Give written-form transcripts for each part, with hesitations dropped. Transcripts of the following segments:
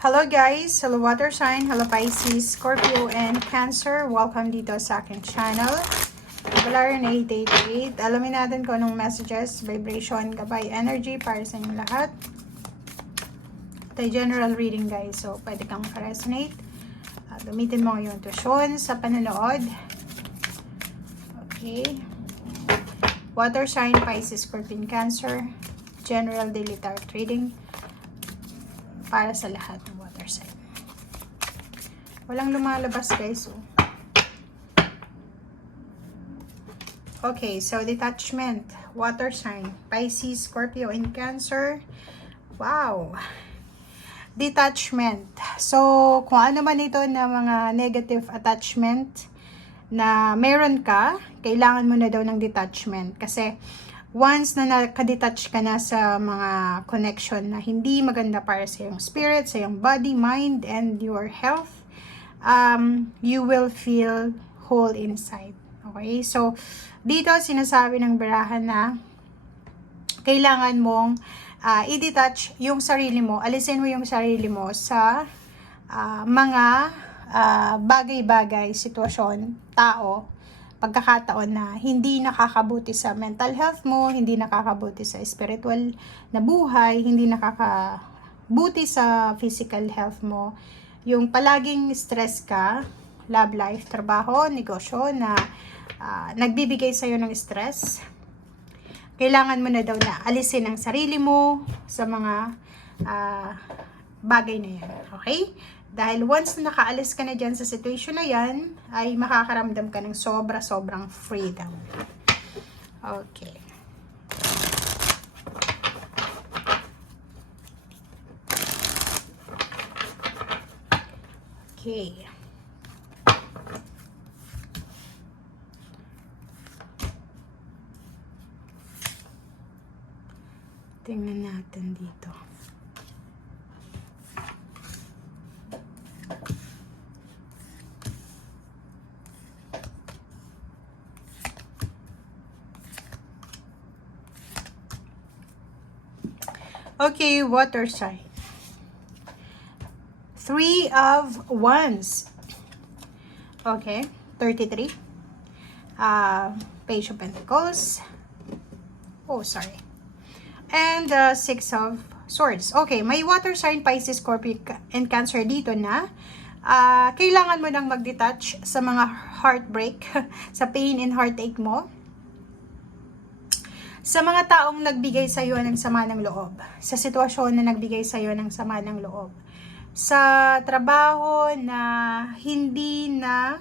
Hello guys! Hello water sign, hello Pisces, Scorpio, and Cancer. Welcome dito sa aking channel. Valerian 888. Alamin natin kung anong messages, vibration, gabay, energy para sa inyong lahat. Ito general reading guys, so pwede kang resonate. Gamitin mo yung intuition sa panonood. Okay. Water sign, Pisces, Scorpio, Cancer. General daily tarot reading para sa lahat ng water sign. Walang lumalabas guys. Okay, so detachment, water sign, Pisces, Scorpio, and Cancer. Wow! Detachment. So, kung ano man ito na mga negative attachment na meron ka, kailangan mo na daw ng detachment. Kasi, once na nakadetach ka na sa mga connection na hindi maganda para sa iyong spirit, sa iyong body, mind, and your health, you will feel whole inside. Okay? So, dito sinasabi ng barahan na kailangan mong i-detach yung sarili mo, alisin mo yung sarili mo sa mga bagay-bagay, sitwasyon, tao, pagkakataon na hindi nakakabuti sa mental health mo, hindi nakakabuti sa spiritual na buhay, hindi nakakabuti sa physical health mo. Yung palaging stress ka, love life, trabaho, negosyo na nagbibigay sa'yo ng stress, kailangan mo na daw na alisin ang sarili mo sa mga bagay na yan. Okay? Dahil once na nakaalis ka na dyan sa situation na yan, ay makakaramdam ka ng sobrang freedom. Okay. Okay. Tingnan natin dito. Okay, water sign. 3 of Wands. Okay, 33. Page of Pentacles. Oh, sorry. And 6 of Swords. Okay, may water sign, Pisces, Scorpio, and Cancer dito na kailangan mo nang mag-detach sa mga heartbreak, sa pain and heartache mo. Sa mga taong nagbigay sa iyo ng sama ng loob, sa sitwasyon na nagbigay sa iyo ng sama ng loob, sa trabaho na hindi na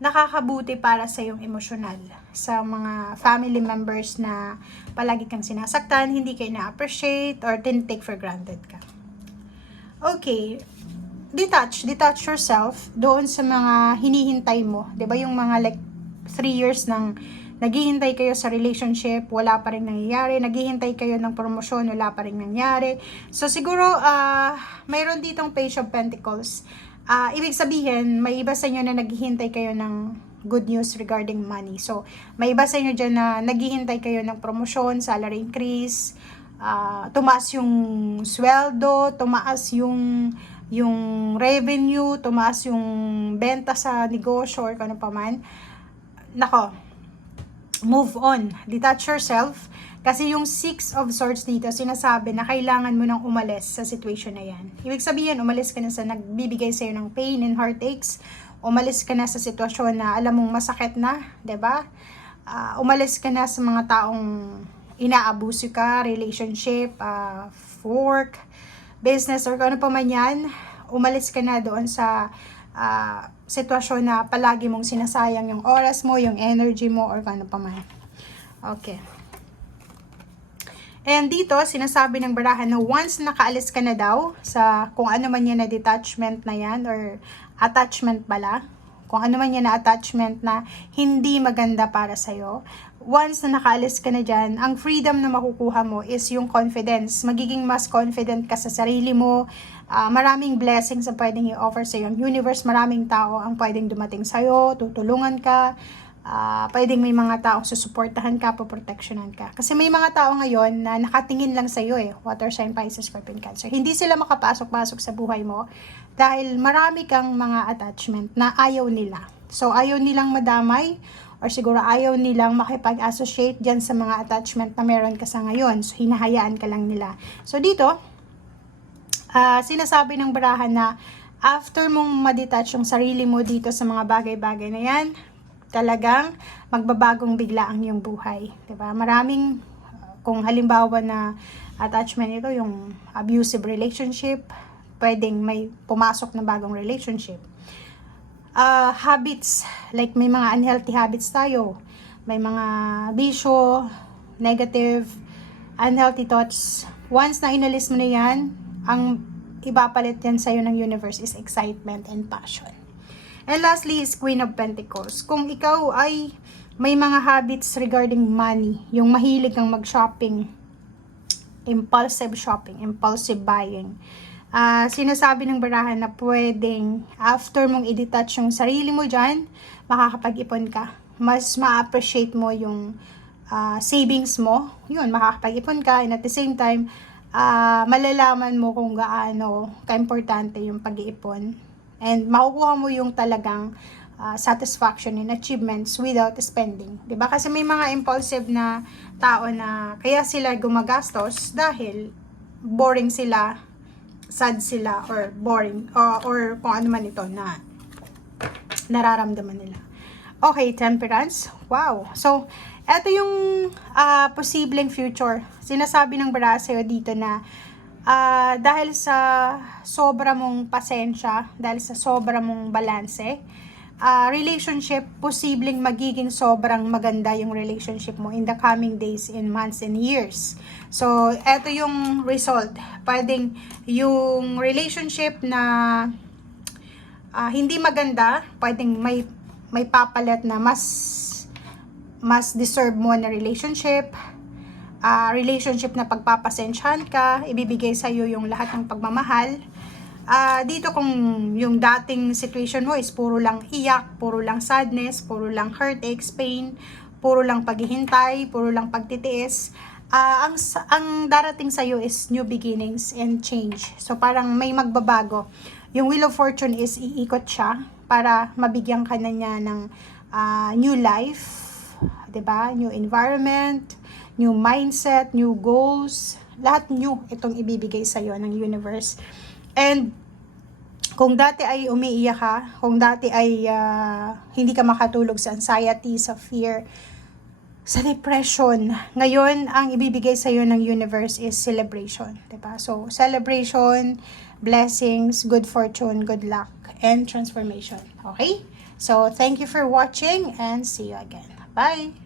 nakakabuti para sa iyong emosyonal, sa mga family members na palagi kang sinasaktan, hindi kayo na-appreciate or take for granted ka. Okay, detach yourself doon sa mga hinihintay mo, 'di ba? Yung mga like 3 years ng naghihintay kayo sa relationship, wala pa rin nangyayari. Naghihintay kayo ng promosyon, wala pa rin nangyayari. So, siguro, mayroon ditong Page of Pentacles. Ibig sabihin, may iba sa inyo na naghihintay kayo ng good news regarding money. So, may iba sa inyo dyan na naghihintay kayo ng promosyon, salary increase, tumaas yung sweldo, tumaas yung revenue, tumaas yung benta sa negosyo or kung ano pa man. Nako, move on, detach yourself, kasi yung 6 of Swords dito, sinasabi na kailangan mo nang umalis sa situation na yan. Ibig sabihin, umalis ka na sa nagbibigay sa'yo ng pain and heartaches, umalis ka na sa sitwasyon na alam mong masakit na, 'di ba? Umalis ka na sa mga taong inaabuso ka, relationship, work, business, or ano pa man yan. Umalis ka na doon sa sitwasyon na palagi mong sinasayang yung oras mo, yung energy mo, or ano pa man. Okay. And dito, sinasabi ng barahan na once nakaalis ka na daw sa kung ano man yan na detachment na yan, or attachment pala, kung ano man yan na attachment na hindi maganda para sa'yo, once na nakaalis ka na dyan, ang freedom na makukuha mo is yung confidence. Magiging mas confident ka sa sarili mo. Maraming blessings ang pwedeng i-offer sa yung universe. Maraming tao ang pwedeng dumating sa'yo, tutulungan ka. Pwedeng may mga taong susuportahan ka, poproteksyonan ka. Kasi may mga tao ngayon na nakatingin lang sa'yo water sign, Pisces, Scorpion, Cancer. Hindi sila makapasok-pasok sa buhay mo dahil marami kang mga attachment na ayaw nila. So, ayaw nilang madamay or siguro ayaw nilang makipag-associate dyan sa mga attachment na meron ka sa ngayon. So, hinahayaan ka lang nila. So, dito, sinasabi ng barahan na after mong madetach yung sarili mo dito sa mga bagay-bagay na yan, talagang magbabagong bigla ang iyong buhay. Diba? Maraming, kung halimbawa na attachment ito, yung abusive relationship, pwedeng may pumasok na bagong relationship. Habits, like may mga unhealthy habits tayo, may mga bisyo, negative, unhealthy thoughts. Once na inalis mo na yan, ang ipapalit yan sa'yo ng universe is excitement and passion. And lastly is Queen of Pentacles. Kung ikaw ay may mga habits regarding money, yung mahilig kang mag-shopping, impulsive shopping, impulsive buying, sinasabi ng barahan na pwedeng after mong i-detach yung sarili mo dyan, makakapag-ipon ka. Mas ma-appreciate mo yung savings mo. Yun, makakapag-ipon ka. And at the same time, malalaman mo kung gaano ka-importante yung pag-iipon. And makukuha mo yung talagang satisfaction and achievements without spending. Diba? Kasi may mga impulsive na tao na kaya sila gumagastos dahil boring sila, sad sila, or boring, or kung ano man ito na nararamdaman nila. Okay, Temperance. Wow. So, eto yung posibleng future. Sinasabi ng baraha sa'yo dito na dahil sa sobra mong pasensya, dahil sa sobra mong balanse, relationship, posibleng magiging sobrang maganda yung relationship mo in the coming days, in months, and years. So, eto yung result. Pwedeng yung relationship na hindi maganda, pwedeng may papalit na mas deserve mo na relationship, relationship na pagpapasensyahan ka, ibibigay sa'yo yung lahat ng pagmamahal. Dito kung yung dating situation mo is puro lang iyak, puro lang sadness, puro lang heartaches, pain, puro lang paghihintay, puro lang pagtitiis, ang darating sa'yo is new beginnings and change. So parang may magbabago. Yung Wheel of Fortune is iikot siya para mabigyan ka na niya ng new life, 'di ba? New environment, new mindset, new goals, lahat new itong ibibigay sa iyo ng universe. And kung dati ay umiiyak ka, kung dati ay hindi ka makatulog sa anxiety, sa fear, sa depression, ngayon ang ibibigay sa iyo ng universe is celebration, 'di ba? So, celebration, blessings, good fortune, good luck, and transformation. Okay? So, thank you for watching and see you again. Bye!